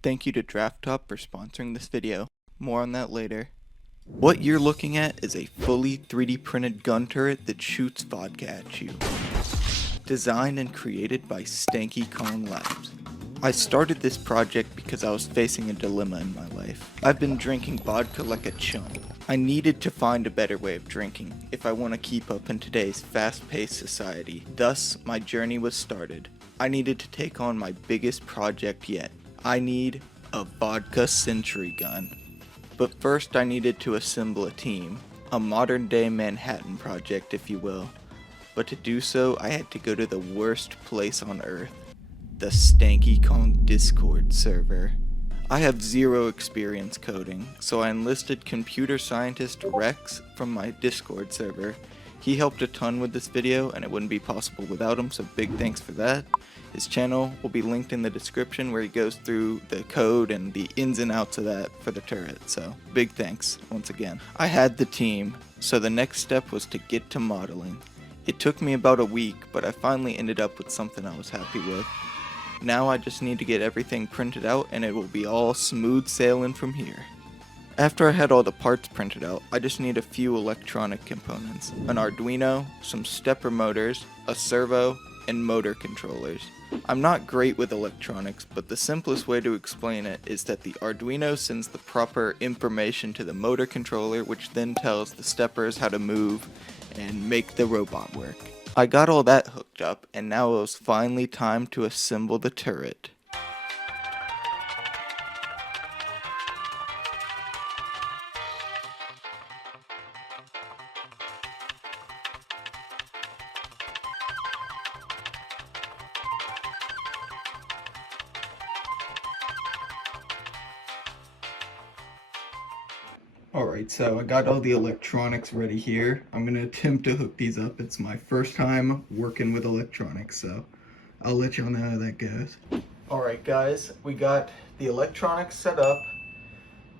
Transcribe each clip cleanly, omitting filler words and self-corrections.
Thank you to DraftTop for sponsoring this video. More on that later. What you're looking at is a fully 3D printed gun turret that shoots vodka at you. Designed and created by Stanky Kong Labs. I started this project because I was facing a dilemma in my life. I've been drinking vodka like a chump. I needed to find a better way of drinking if I want to keep up in today's fast-paced society. Thus, my journey was started. I needed to take on my biggest project yet. I need a vodka sentry gun. But first I needed to assemble a team, a modern day Manhattan project if you will. But to do so I had to go to the worst place on earth, the Stanky Kong Discord server. I have zero experience coding, so I enlisted computer scientist Rex from my Discord server. He helped a ton with this video and it wouldn't be possible without him, so big thanks for that. His channel will be linked in the description where he goes through the code and the ins and outs of that for the turret, so big thanks once again. I had the team, so the next step was to get to modeling. It took me about a week, but I finally ended up with something I was happy with. Now I just need to get everything printed out and it will be all smooth sailing from here. After I had all the parts printed out, I just need a few electronic components. An Arduino, some stepper motors, a servo, and motor controllers. I'm not great with electronics, but the simplest way to explain it is that the Arduino sends the proper information to the motor controller, which then tells the steppers how to move and make the robot work. I got all that hooked up, and now it was finally time to assemble the turret. Alright, so I got all the electronics ready here. I'm going to attempt to hook these up. It's my first time working with electronics, so I'll let y'all know how that goes. Alright guys, we got the electronics set up.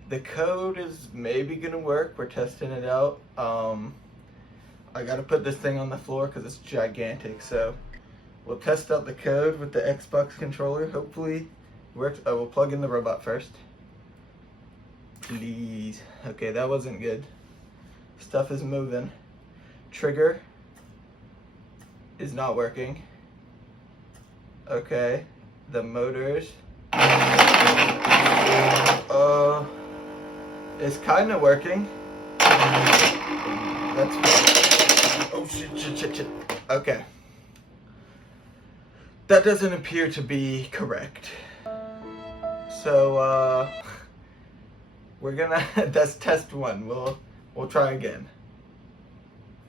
The code is maybe going to work. We're testing it out. I got to put this thing on the floor because it's gigantic, so we'll test out the code with the Xbox controller. Hopefully it works. Oh, we'll plug in the robot first. Please. Okay, that wasn't good. Stuff is moving. Trigger is not working. Okay, the motors. It's kind of working. That's. Oh shit. Okay. That doesn't appear to be correct. So, we're gonna, that's test one. We'll try again.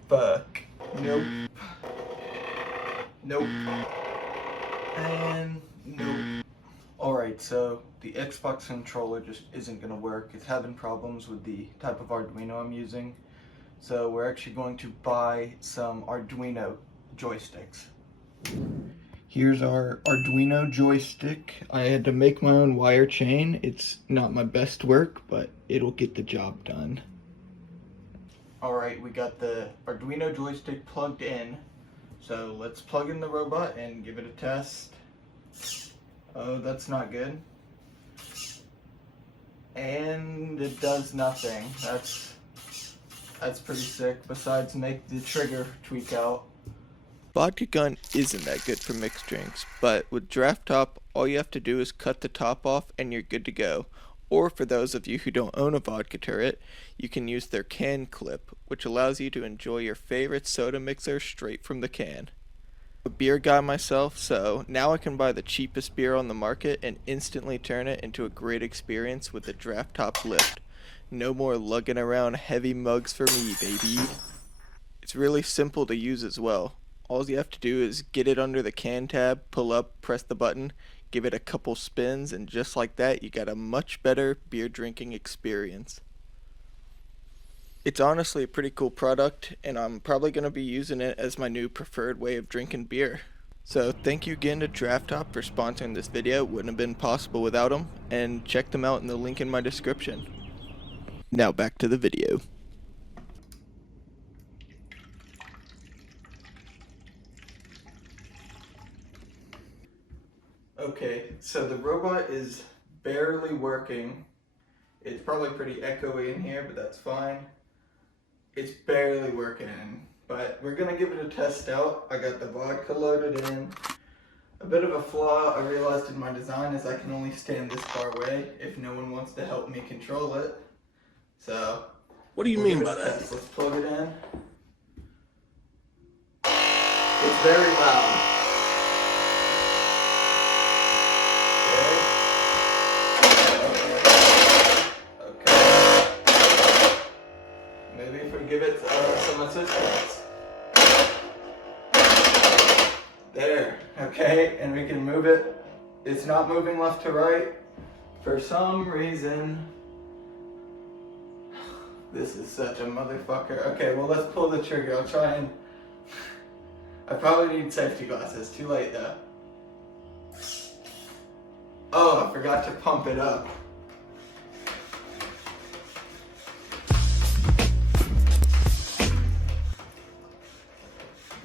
Fuck. Nope. Nope. And nope. Alright, so the Xbox controller just isn't gonna work. It's having problems with the type of Arduino I'm using. So we're actually going to buy some Arduino joysticks. Here's our Arduino joystick. I had to make my own wire chain. It's not my best work, but it'll get the job done. Alright, we got the Arduino joystick plugged in. So let's plug in the robot and give it a test. Oh, that's not good. And it does nothing. That's pretty sick, besides make the trigger tweak out. Vodka gun isn't that good for mixed drinks, but with Draft Top, all you have to do is cut the top off and you're good to go. Or for those of you who don't own a vodka turret, you can use their can clip, which allows you to enjoy your favorite soda mixer straight from the can. I'm a beer guy myself, so now I can buy the cheapest beer on the market and instantly turn it into a great experience with the Draft Top lift. No more lugging around heavy mugs for me, baby. It's really simple to use as well. All you have to do is get it under the can tab, pull up, press the button, give it a couple spins, and just like that, you got a much better beer drinking experience. It's honestly a pretty cool product, and I'm probably going to be using it as my new preferred way of drinking beer. So thank you again to DraftTop for sponsoring this video. It wouldn't have been possible without them, and check them out in the link in my description. Now back to the video. Okay, so the robot is barely working. It's probably pretty echoey in here, but that's fine. It's barely working, but we're gonna give it a test out. I got the vodka loaded in. A bit of a flaw I realized in my design is I can only stand this far away if no one wants to help me control it. So, what do you mean by that? Let's plug it in. It's very loud. Okay. Maybe if we give it some assistance. There. Okay, and we can move it. It's not moving left to right. For some reason. This is such a motherfucker. Okay, well, let's pull the trigger. I'll try and... I probably need safety glasses. Too late, though. Oh, I forgot to pump it up.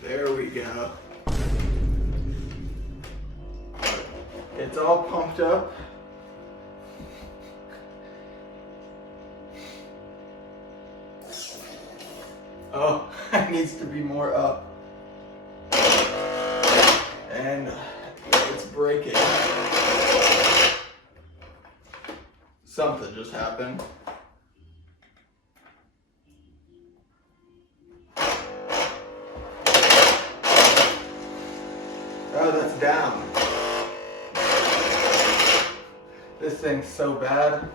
There we go. It's all pumped up. Oh, it needs to be more up. And it's breaking. Something just happened. Oh, that's down. This thing's so bad.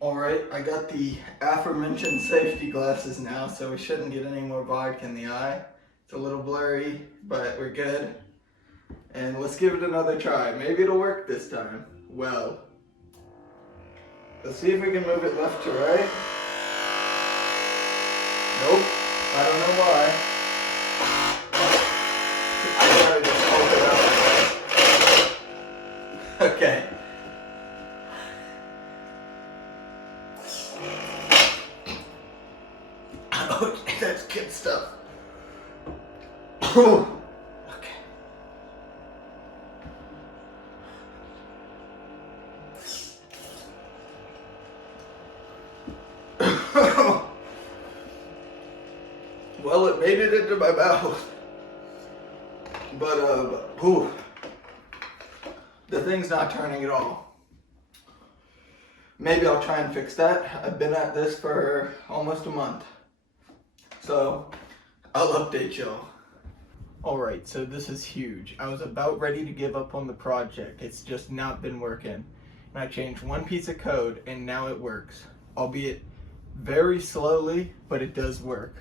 Alright, I got the aforementioned safety glasses now, so we shouldn't get any more vodka in the eye. It's a little blurry, but we're good. And let's give it another try. Maybe it'll work this time. Well, let's see if we can move it left to right. Nope, I don't know why. I gotta just hold it up. Okay. Okay, that's good stuff. Okay. Well, it made it into my mouth. But, the thing's not turning at all. Maybe I'll try and fix that. I've been at this for almost a month. So, I'll update y'all. Alright, so this is huge. I was about ready to give up on the project. It's just not been working. And I changed one piece of code and now it works. Albeit very slowly, but it does work.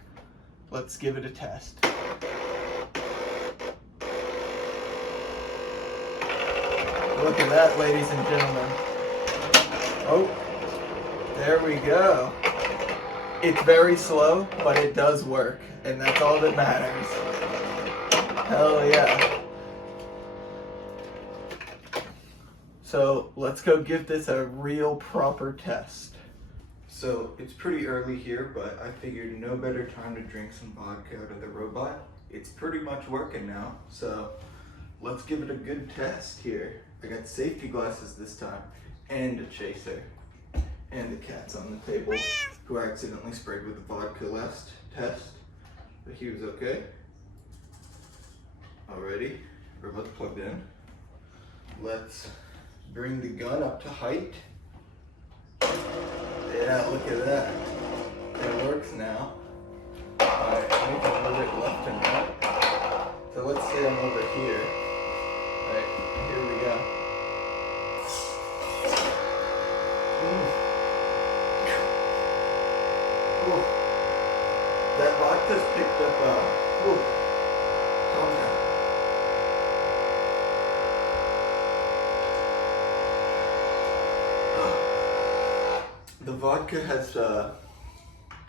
Let's give it a test. Look at that, ladies and gentlemen. Oh, there we go. It's very slow, but it does work, and that's all that matters. Hell yeah. So let's go give this a real proper test. So it's pretty early here, but I figured no better time to drink some vodka out of the robot. It's pretty much working now, so let's give it a good test here. I got safety glasses this time, and a chaser. And the cat's on the table, who I accidentally sprayed with the vodka last test, but he was okay. Alrighty, robot's plugged in. Let's bring the gun up to height. Yeah, look at that. It works now. Alright, we can move it left and right. So let's say I'm over here. Alright, here we go. Ooh. That vodka's picked up, calm down. The vodka has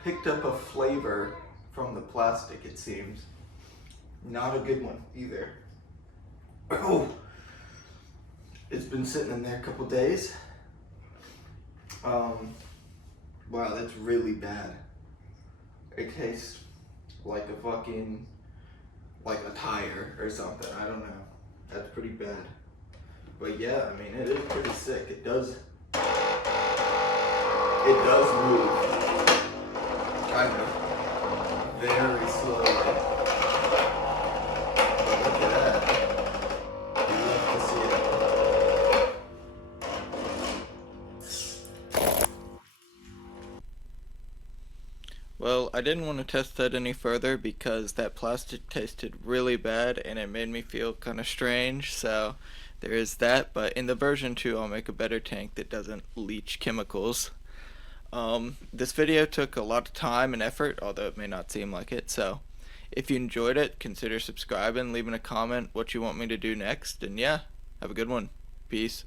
picked up a flavor from the plastic, it seems. Not a good one either. Oh, it's been sitting in there a couple days. Wow, that's really bad. It tastes like a fucking, like a tire or something. I don't know. That's pretty bad. But yeah, I mean, it is pretty sick. It does move. Kind of. Very slowly. But look at that. You love to see it. Well, I didn't want to test that any further because that plastic tasted really bad and it made me feel kind of strange, so there is that. But in the version 2, I'll make a better tank that doesn't leach chemicals. This video took a lot of time and effort, although it may not seem like it, so if you enjoyed it, consider subscribing, leaving a comment what you want me to do next, and yeah, have a good one. Peace.